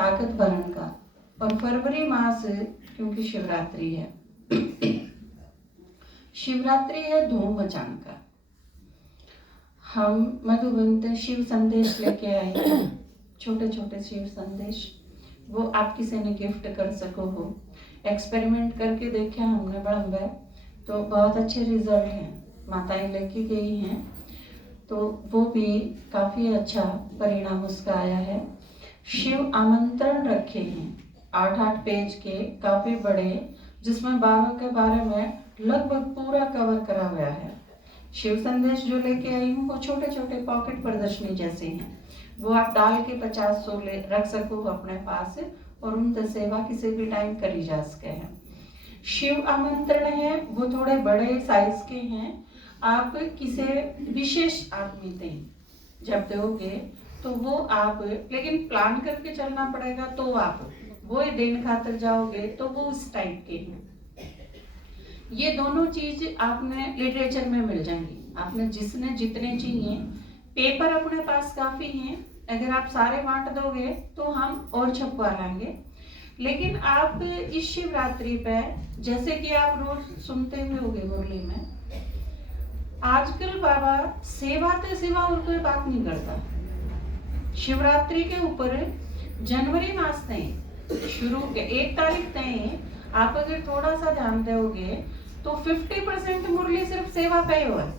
ताकत भरण का, और फरवरी मास क्योंकि शिवरात्रि है, शिवरात्रि है धूम मचान का। हम मधुबन शिव संदेश लेके आए हैं, छोटे छोटे शिव संदेश, वो आप किसी ने गिफ्ट कर सको हो। एक्सपेरिमेंट करके देखा हमने बड़म्बे, तो बहुत अच्छे रिजल्ट हैं, माताएं लेके गई हैं, तो वो भी काफ़ी अच्छा परिणाम उसका आया है। शिव आमंत्रण रखे हैं 8-8 पेज के, काफ़ी बड़े, जिसमें बाबा के बारे में लगभग पूरा कवर करा हुआ है। शिव संदेश जो लेके आई हूँ वो छोटे छोटे पॉकेट प्रदर्शनी जैसे हैं, वो आप डाल के 50-100 रख सको अपने पास, और उनसे सेवा किसी भी टाइम करी जा सके है। शिव आमंत्रण है वो थोड़े बड़े साइज के हैं, आप किसी विशेष आदमी दें, जब दोगे तो वो आप, लेकिन प्लान करके चलना पड़ेगा, तो आप वो देने खातर जाओगे तो वो उस टाइप के हैं। ये दोनों चीज आपने लिटरेचर में मिल जाएंगी, आपने जिसने जितने चाहिए। पेपर अपने पास काफी हैं, अगर आप सारे बांट दोगे तो हम और छपवा लेंगे। लेकिन आप इस शिवरात्रि पे, जैसे कि आप रोज सुनते हुए होंगे मुरली में, आजकल बाबा सेवा के सिवा और कोई बात नहीं करता। शिवरात्रि के ऊपर जनवरी मास तक शुरू के 1 तारीख तक आप अगर थोड़ा सा ध्यान दोगे तो 50% मुरली सिर्फ सेवा पे हो है।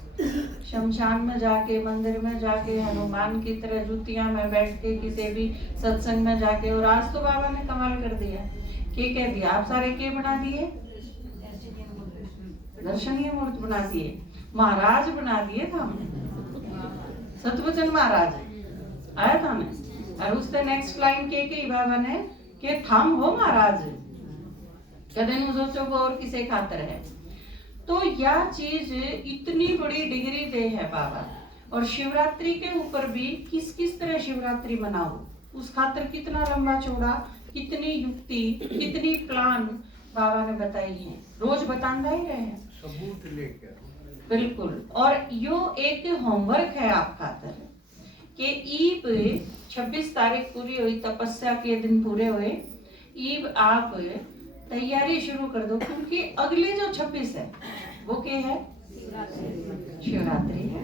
शमशान में जाके, मंदिर में जाके, हनुमान की तरह जुतियां में बैठ के, किसी भी सत्संग में जाके, और आज तो बाबा ने कमाल कर दिया, क्या कह दिया, आप सारे के बना दिए, दर्शनीय मूर्त बना दिए, महाराज बना दिए था हमने, सतवचन महाराज आया था मैं, और उससे नेक्स्ट लाइन के बाबा ने के थम हो महाराज, कदे नु सोचो वो और किसे खातर है। तो यह चीज इतनी बड़ी डिग्री दे है बाबा, और शिवरात्रि के ऊपर भी किस किस तरह शिवरात्रि मनाओ, उस खातर कितना लंबा चौड़ा, कितनी युक्ति, कितनी प्लान बाबा ने बताई है, रोज बताना ही रहे हैं सबूत लेकर, बिल्कुल। और यो एक होमवर्क है आप खातर कि ईब 26 तारीख पूरी हुई, तपस्या के दिन पूरे हुए, ईब आप तैयारी शुरू कर दो, क्योंकि अगले जो 26 है वो क्या है, शिवरात्रि है।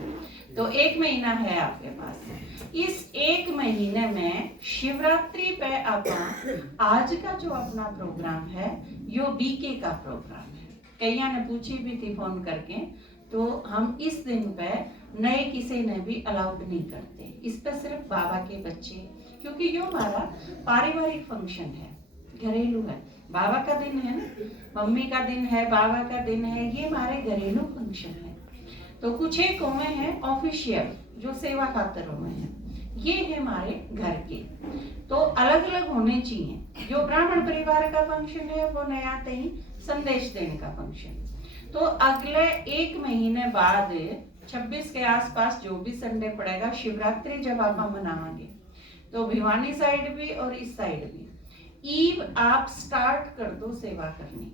तो 1 महीना है आपके पास। इस 1 महीने में शिवरात्रि पे अपना आज का जो अपना प्रोग्राम है, यो बीके का प्रोग्राम है। कईया ने पूछी भी थी फोन करके, तो हम इस दिन पे नए किसी ने भी अलाउड नहीं करते, इस पे सिर्फ बाबा के बच्चे, क्योंकि यो हमारा पारिवारिक फंक्शन है, घरेलू है। बाबा का दिन है ना, मम्मी का दिन है, बाबा का दिन है, ये हमारे घरेलू फंक्शन है। तो कुछ एक हुए हैं ऑफिशियल जो सेवा खातर हुए हैं, ये है हमारे घर के, तो अलग अलग होने चाहिए। जो ब्राह्मण परिवार का फंक्शन है वो नया ही संदेश देने का फंक्शन। तो अगले 1 महीने बाद 26 के आसपास जो भी संडे पड़ेगा, शिवरात्रि जब आप मनाएंगे, तो भिवानी साइड भी और इस साइड भी ईव आप स्टार्ट कर दो सेवा करनी।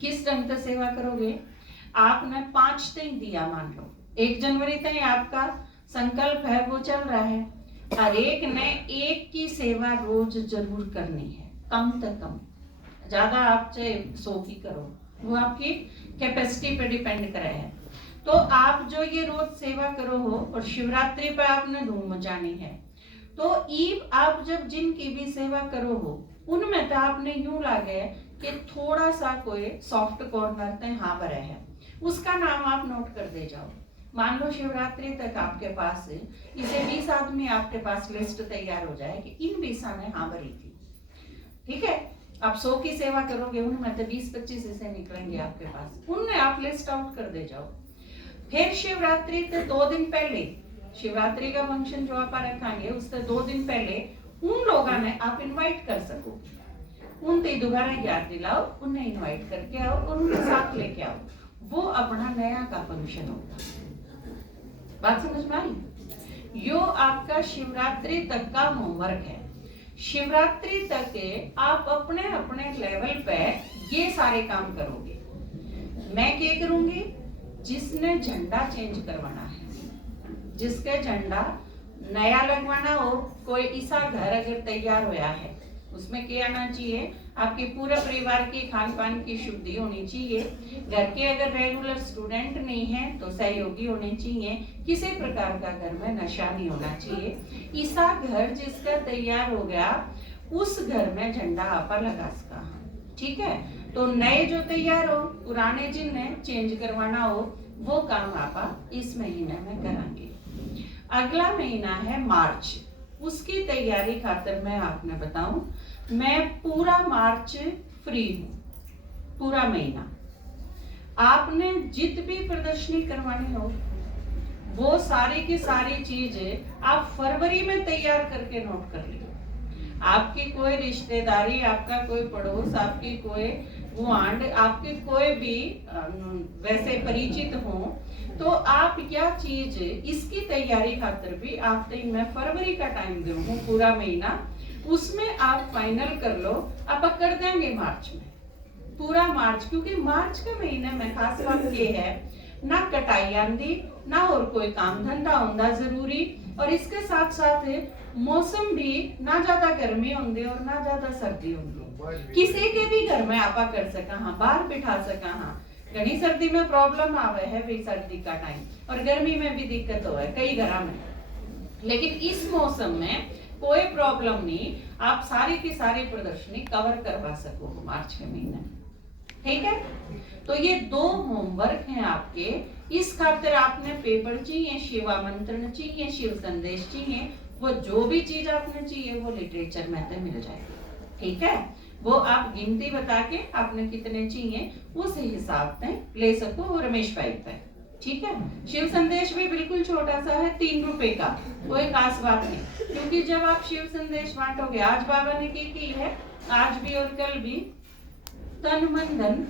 किस ढंग से सेवा करोगे, आपने 5 दिन दिया, मान लो 1 जनवरी तक आपका संकल्प है, वो चल रहा है, हर एक ने 1 की सेवा रोज जरूर करनी है, कम से कम, ज्यादा आप चाहे 100 की करो, वो आपकी कैपेसिटी पे डिपेंड करे है। तो आप जो ये रोज सेवा करो हो, और शिवरात्रि पे आपने धूम मचानी है, तो ईब आप जब जिनकी भी सेवा करो हो, उनमें तो आपने यूं लागे कि थोड़ा सा कोई सॉफ्ट कॉर्नर ते हाँ भरे है, उसका नाम आप नोट कर दे जाओ। मान लो शिवरात्रि तक आपके पास इसे 20 आदमी आपके पास लिस्ट तैयार हो जाए कि इन 20 ने हाँ भरी थी, ठीक है, आप 100 की सेवा करोगे, उनमें तो 20-25 ऐसे निकलेंगे आपके पास, उनमें आप लिस्ट आउट कर दे जाओ। फिर शिवरात्रि के 2 दिन पहले, शिवरात्रि का फंक्शन जो आप रखेंगे उससे 2 दिन पहले उन लोगों ने आप इनवाइट कर सको, उनसे दोबारा याद दिलाओ, उन्हें इनवाइट करके आओ और उनके साथ लेके आओ, वो अपना नया का फंक्शन होगा। बात समझ में आई? यो आपका शिवरात्रि तक का होमवर्क है। शिवरात्रि तक आप अपने अपने लेवल पे ये सारे काम करोगे। मैं क्या करूंगी, जिसने झंडा चेंज करवाना है, जिसके झंडा नया लगवाना हो, कोई ऐसा घर अगर तैयार होया है, उसमें क्या आना चाहिए, आपके पूरे परिवार की खान पान की शुद्धि होनी चाहिए। घर के अगर रेगुलर स्टूडेंट नहीं है तो सहयोगी होने चाहिए। किसी प्रकार का घर में नशा नहीं होना चाहिए। ऐसा घर जिसका तैयार हो गया, उस घर में झंडा आपा लगा सका। ठीक है, तो नए जो तैयार हो, पुराने जिन्हें चेंज करवाना हो, वो काम आपा इस महीने में करांगे। अगला महीना है मार्च। उसकी तैयारी खातर मैं आपने बताऊं, मैं पूरा मार्च फ्री हूं, पूरा महीना। आपने जित भी प्रदर्शनी करवानी हो, वो सारी की सारी चीजें आप फरवरी में तैयार करके नोट कर लियो। आपकी कोई रिश्तेदारी, आपका कोई पड़ोस, आपकी कोई गुआंढ, आपके कोई भी वैसे परिचित हो, तो आप क्या चीज इसकी तैयारी खातर भी आप मैं फरवरी का टाइम दूँ हूँ, पूरा महीना, उसमें आप फाइनल कर लो। आप कर देंगे मार्च में, पूरा मार्च, क्योंकि मार्च के महीने में खास बात ये है, ना कटाई आंदी, ना और कोई काम धंधा होंदा जरूरी, और इसके साथ साथ मौसम भी ना ज्यादा गर्मी होंदी और ना ज्यादा सर्दी होंदी। किसी के भी घर में आपा कर सका, हाँ बाहर बिठा सका। हाँ, घनी सर्दी में प्रॉब्लम आवे है भी, सर्दी का टाइम, और गर्मी में भी दिक्कत हो है कई घरों में, लेकिन इस मौसम में कोई प्रॉब्लम नहीं, आप सारी की सारी प्रदर्शनी कवर करवा सको मार्च के महीने में। ठीक है, तो ये 2 होमवर्क हैं आपके। इस खातिर आपने पेपर चाहिए, शिवामंत्रण चाहिए, शिव संदेश चाहिए, वो जो भी चीज आपने चाहिए वो लिटरेचर में तो मिल जाएगी। ठीक है, वो आप गिनती बता के आपने कितने चाहिए उस हिसाब से ले सको रमेश भाई पे। ठीक है, शिव संदेश भी बिल्कुल छोटा सा है, 3 रुपए का, कोई खास बात नहीं, क्योंकि जब आप शिव संदेश बांटोगे, आज बाबा ने की है, आज भी और कल भी, तन मन धन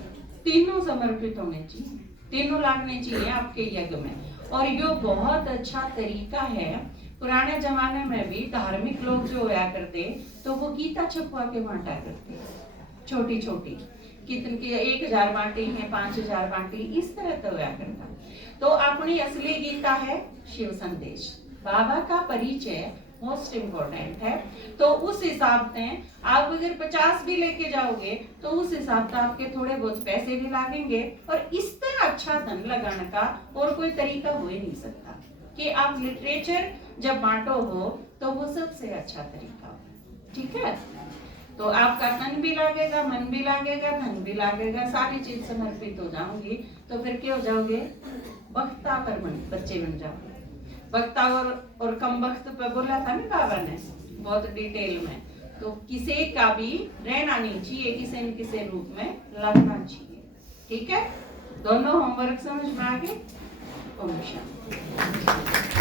तीनों समर्पित होने चाहिए, तीनों लागने चाहिए आपके यज्ञ में। और ये बहुत अच्छा तरीका है। पुराने जमाने में भी धार्मिक लोग जो होया करते, तो वो गीता छपवा के बांटा करते, छोटी छोटी, कितने की 1000 बांटी है, 5000 बांटी, इस तरह तो होया करता। तो अपनी असली गीता है शिव संदेश, बाबा का परिचय मोस्ट इम्पोर्टेंट है। तो उस हिसाब से आप अगर 50 भी लेके जाओगे, तो उस हिसाब से आपके थोड़े बहुत पैसे भी लगेंगे, और इस तरह अच्छा धन लगाने का और कोई तरीका हो ही नहीं सकता कि आप लिटरेचर जब बांटो हो तो वो सबसे अच्छा तरीका हो। ठीक है, तो आपका तन भी लागेगा, मन भी लागेगा, धन भी लागेगा, सारी चीज समर्पित हो जाऊंगी, तो फिर क्या हो जाओगे, वक्ता पर बच्चे बन जाओगे। वक्ता और कम वक्त पे बोला था ना बाबा ने बहुत डिटेल में, तो किसी का भी रहना नहीं चाहिए, किसी न किसी रूप में लगना चाहिए। ठीक है, दोनों होमवर्क समझ में आ गए। ओम शांति।